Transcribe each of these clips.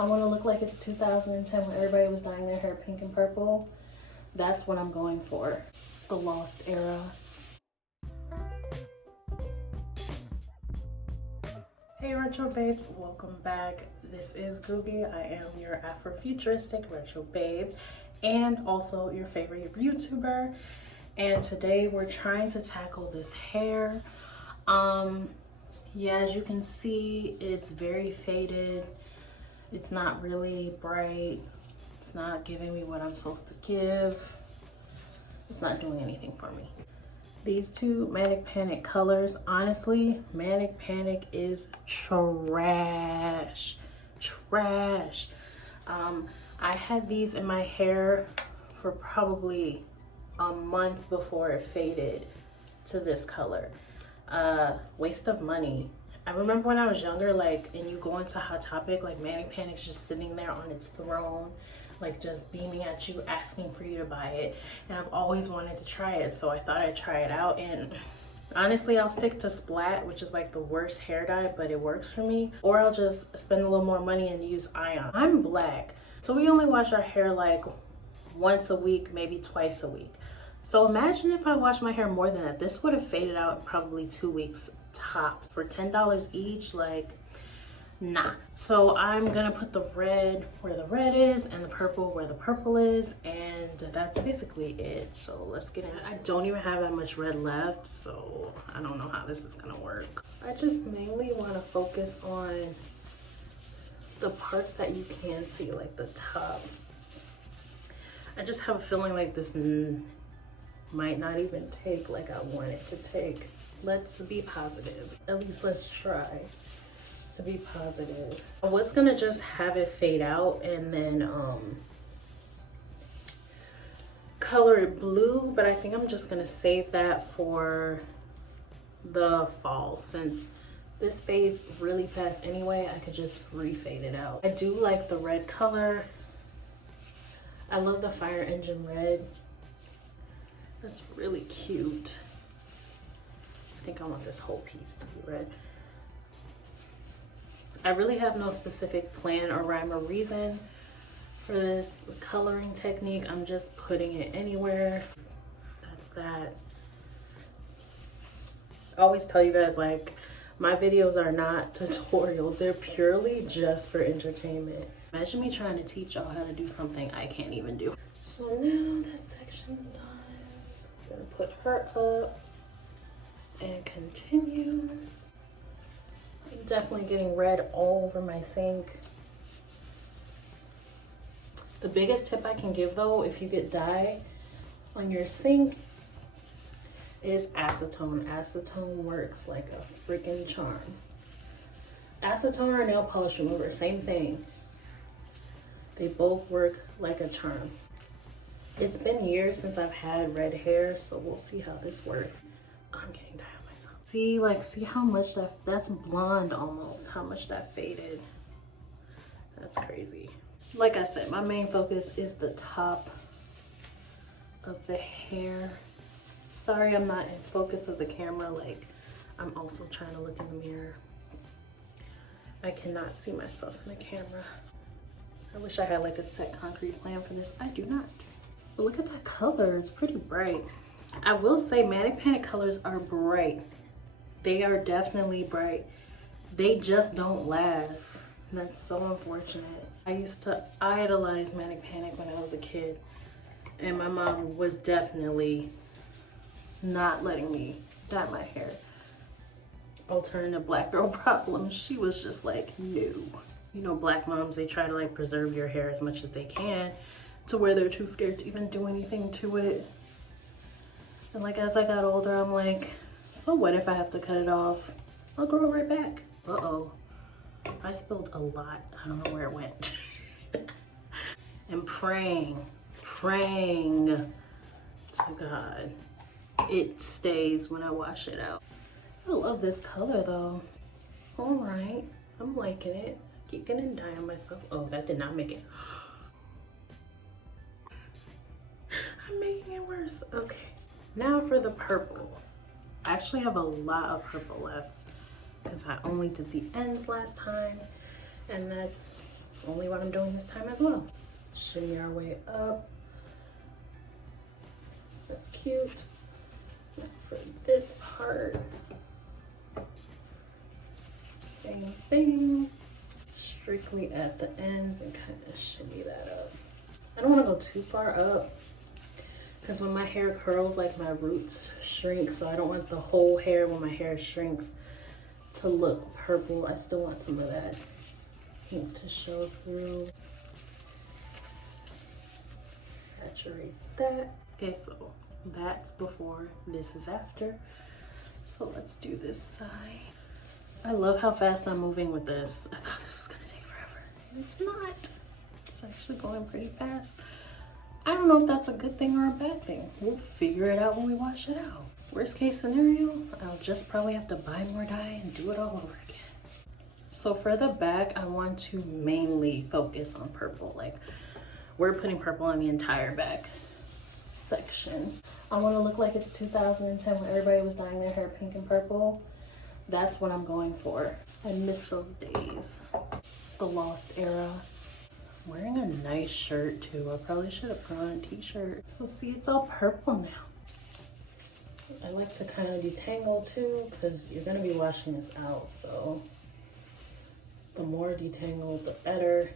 I want to look like it's 2010 when everybody was dyeing their hair pink and purple. That's what I'm going for. The lost era. Hey retro babes, welcome back. This is GOOGii. I am your Afrofuturistic retro babe and also your favorite YouTuber. And today we're trying to tackle this hair. Yeah, as you can see, it's very faded. It's not really bright. It's not giving me what I'm supposed to give. It's not doing anything for me. These two Manic Panic colors, honestly, Manic Panic is trash. Trash. I had these in my hair for probably a month before it faded to this color. Waste of money. I remember when I was younger, like, and you go into Hot Topic, like Manic Panic's just sitting there on its throne, like just beaming at you, asking for you to buy it. And I've always wanted to try it, so I thought I'd try it out. And honestly, I'll stick to Splat, which is like the worst hair dye, but it works for me. Or I'll just spend a little more money and use Ion. I'm black, so we only wash our hair like once a week, maybe twice a week. So imagine if I washed my hair more than that. This would have faded out in probably 2 weeks tops. For $10 each, like, nah. So I'm gonna put the red where the red is and the purple where the purple is, and that's basically it. So let's get into it. I don't even have that much red left, so I don't know how this is gonna work. I just mainly want to focus on the parts that you can see, like the top. I just have a feeling like this might not even take like I want it to take. Let's be positive. At least let's try to be positive. I was gonna just have it fade out and then color it blue, but I think I'm just gonna save that for the fall. Since this fades really fast anyway, I could just refade it out. I do like the red color. I love the fire engine red. That's really cute. I think I want this whole piece to be red. I really have no specific plan or rhyme or reason for this coloring technique. I'm just putting it anywhere. That's that. I always tell you guys, like, my videos are not tutorials. They're purely just for entertainment. Imagine me trying to teach y'all how to do something I can't even do. So now that section's done. I'm gonna put her up and continue. I'm definitely getting red all over my sink. The biggest tip I can give though, if you get dye on your sink, is acetone. Acetone works like a freaking charm. Acetone or nail polish remover, same thing. They both work like a charm. It's been years since I've had red hair, so we'll see how this works. I'm getting dye on myself. See how much that's blonde almost, how much that faded. That's crazy. Like I said, my main focus is the top of the hair. Sorry I'm not in focus of the camera, like I'm also trying to look in the mirror. I cannot see myself in the camera. I wish I had like a set concrete plan for this. I do not. But look at that color, it's pretty bright. I will say Manic Panic colors are bright. They are definitely bright. They just don't last. And that's so unfortunate. I used to idolize Manic Panic when I was a kid. And my mom was definitely not letting me dye my hair. Alternative black girl problem. She was just like, no. You know, black moms, they try to like preserve your hair as much as they can to where they're too scared to even do anything to it. And like as I got older, I'm like, so what if I have to cut it off? I'll grow it right back. Uh-oh. I spilled a lot. I don't know where it went. And praying to God it stays when I wash it out. I love this color though. All right, I'm liking it. I keep getting dye on myself. Oh, that did not make it. I'm making it worse. Okay, now for the purple. I actually have a lot of purple left because I only did the ends last time, and that's only what I'm doing this time as well. Shimmy our way up. That's cute. For this part, same thing. Strictly at the ends and kind of shimmy that up. I don't want to go too far up because when my hair curls, like my roots shrink, so I don't want the whole hair when my hair shrinks to look purple. I still want some of that pink to show through. Saturate that. Okay, so that's before, this is after. So let's do this side. I love how fast I'm moving with this. I thought this was gonna take forever. It's not. It's actually going pretty fast. I don't know if that's a good thing or a bad thing. We'll figure it out when we wash it out. Worst case scenario, I'll just probably have to buy more dye and do it all over again. So for the back, I want to mainly focus on purple. Like, we're putting purple on the entire back section. I want to look like it's 2010 when everybody was dyeing their hair pink and purple. That's what I'm going for. I miss those days. The lost era. I'm wearing a nice shirt too. I probably should have put on a t-shirt. So see, it's all purple now. I like to kind of detangle too because you're gonna be washing this out. So the more detangled, the better.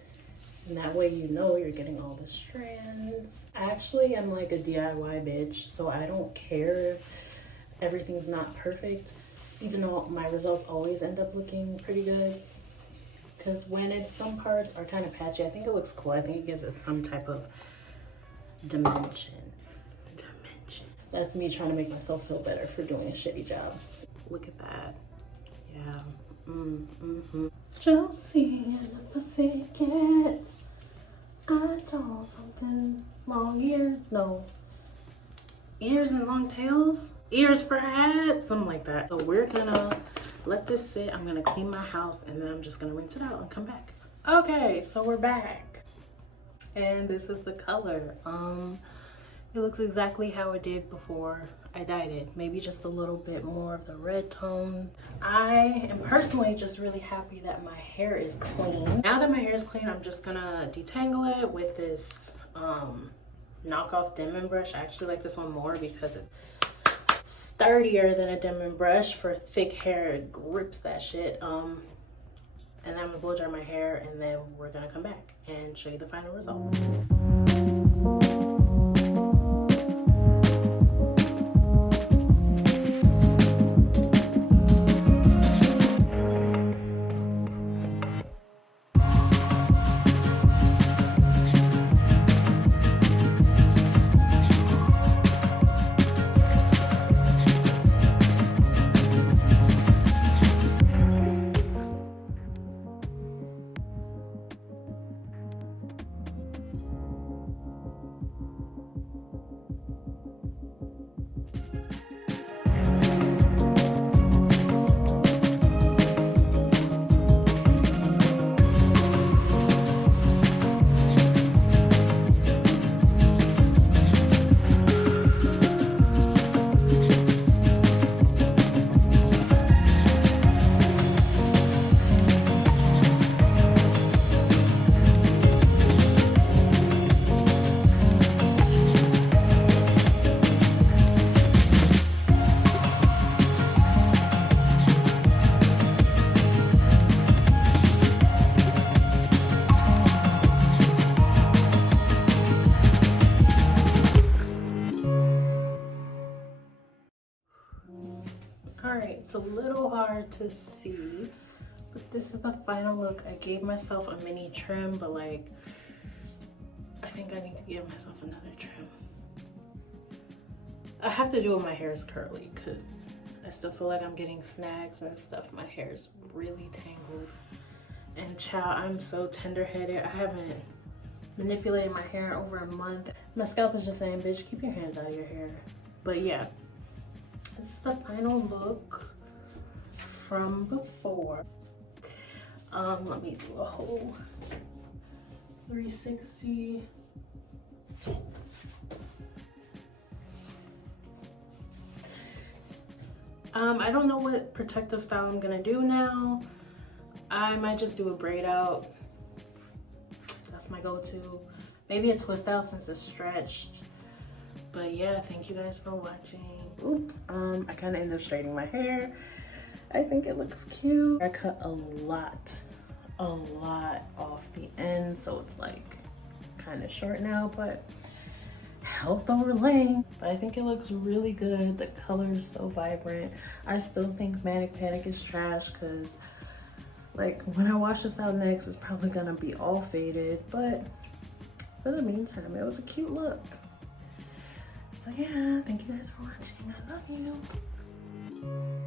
And that way you know you're getting all the strands. Actually, I'm like a DIY bitch, so I don't care if everything's not perfect, even though my results always end up looking pretty good. Because when it's, some parts are kind of patchy, I think it looks cool. I think it gives it some type of dimension. That's me trying to make myself feel better for doing a shitty job. Look at that. Yeah. Josie and the Pussycats. I told something long ears. No. Ears and long tails? Ears for hats? Something like that. So we're gonna let this sit. I'm gonna clean my house and then I'm just gonna rinse it out and come back. Okay, so we're back. And this is the color. It looks exactly how it did before I dyed it. Maybe just a little bit more of the red tone. I am personally just really happy that my hair is clean. Now that my hair is clean, I'm just gonna detangle it with this knockoff Denman brush. I actually like this one more because it's sturdier than a Denman brush. For thick hair, it grips that shit. And then I'm gonna blow dry my hair and then we're gonna come back and show you the final result. Alright, it's a little hard to see, but this is the final look. I gave myself a mini trim, but like, I think I need to give myself another trim. I have to do it when my hair is curly because I still feel like I'm getting snags and stuff. My hair is really tangled. And child, I'm so tender-headed. I haven't manipulated my hair in over a month. My scalp is just saying, bitch, keep your hands out of your hair. But yeah, this is the final look from before. Let me do a whole 360. I don't know what protective style I'm gonna do now. I might just do a braid out That's my go-to. Maybe a twist out since it's stretched. But yeah, thank you guys for watching. Oops, I kind of ended up straightening my hair. I think it looks cute. I cut a lot off the end, so it's like kind of short now, but health over length. But I think it looks really good. The color is so vibrant. I still think Manic Panic is trash because like when I wash this out next, it's probably gonna be all faded, but for the meantime, it was a cute look. So yeah, thank you guys for watching. I love you.